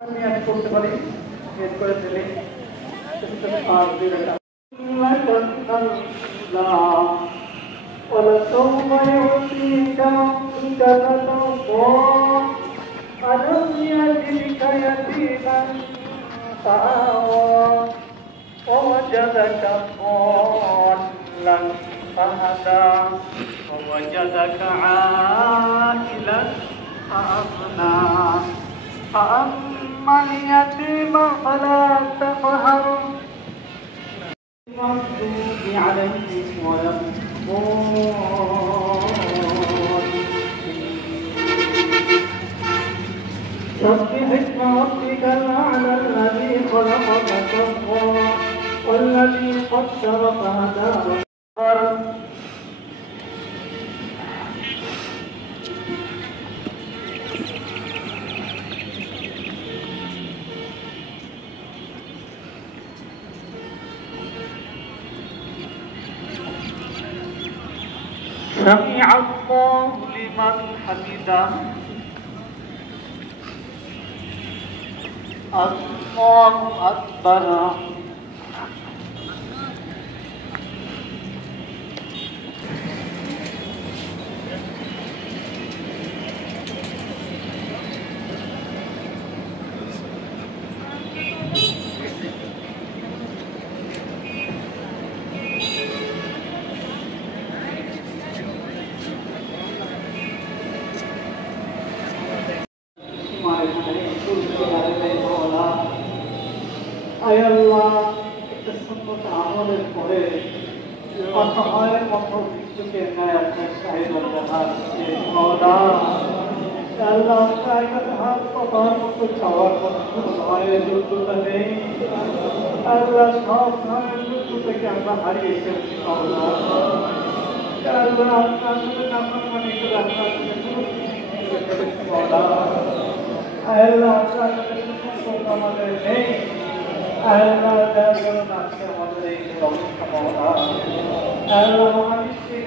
আমি করতে পারি বের করে দিলে আর দুই রাখা ولسوف يعطيك ربك فترضى ألم يجدك يتيما فآوى ووجدك ضالا فهدى ووجدك عائلا فأغنى فأما اليتيم فلا تقهر المغضوب عليهم ولا سبح اسم ربك الأعلى الذي خلق فسوى والذي قدر فهدى سمع الله لمن حمده الله أكبر আল্লাহ একটা সুন্নত আমলের পরে অসহায়ের মতো মৃত্যুকে নেয় আপনার সাহেব আল্লাহ হাত পাওয়ার মতো চাওয়ার মতো ভয়ের যোগ্যতা নেই। আল্লাহ সব ধরনের যোগ্য থেকে আমরা হারিয়ে ফেলছি আল্লাহ আপনার সাথে নাফরমানি করে আপনার আল্লাহ আপনার সাথে সুসম্পর্ক আমাদের নেই। আল্লাহ দয়াকরুন আজকে আমাদের এই অবস্থা পাওয়া আল্লাহ মহাবিশ্বিক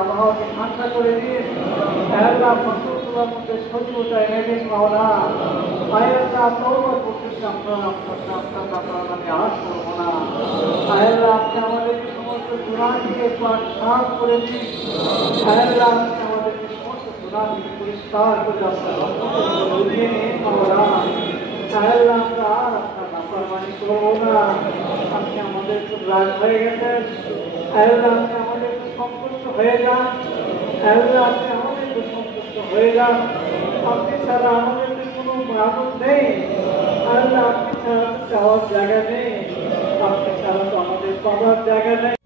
আবহাওয়াকে ঠান্ডা করে দিয়ে আল্লাহ ফসলগুলোর মধ্যে সজীবতা এনে দিন মাওলা আল্লাহ তওবা করতেছি আমরা আপনার নামে আশ করবো না আল্লাহ আপনি আমাদের সমস্ত গুনাহকে সাফ করে দিন আল্লাহ আপনি আমাদের সমস্ত গুনাহকে পরিষ্কার করে আপনার রহমতে নিন মাওলা আল্লাহ আমরা আর আপনার নাফরমানি করবো না। আপনি আমাদের খুব রাগ হয়ে গেছেন আল্লাহ আপনি আমাদের সন্তুষ্ট হয়ে যান আল্লাহ আপনি আমাদের সন্তুষ্ট হয়ে যান। আপনি ছাড়া আমাদের কোনো মানব নেই আল্লাহ আপনি ছাড়া তো চাওয়ার জায়গা নেই আপনি ছাড়া তো আমাদের পাওয়ার জায়গা নেই।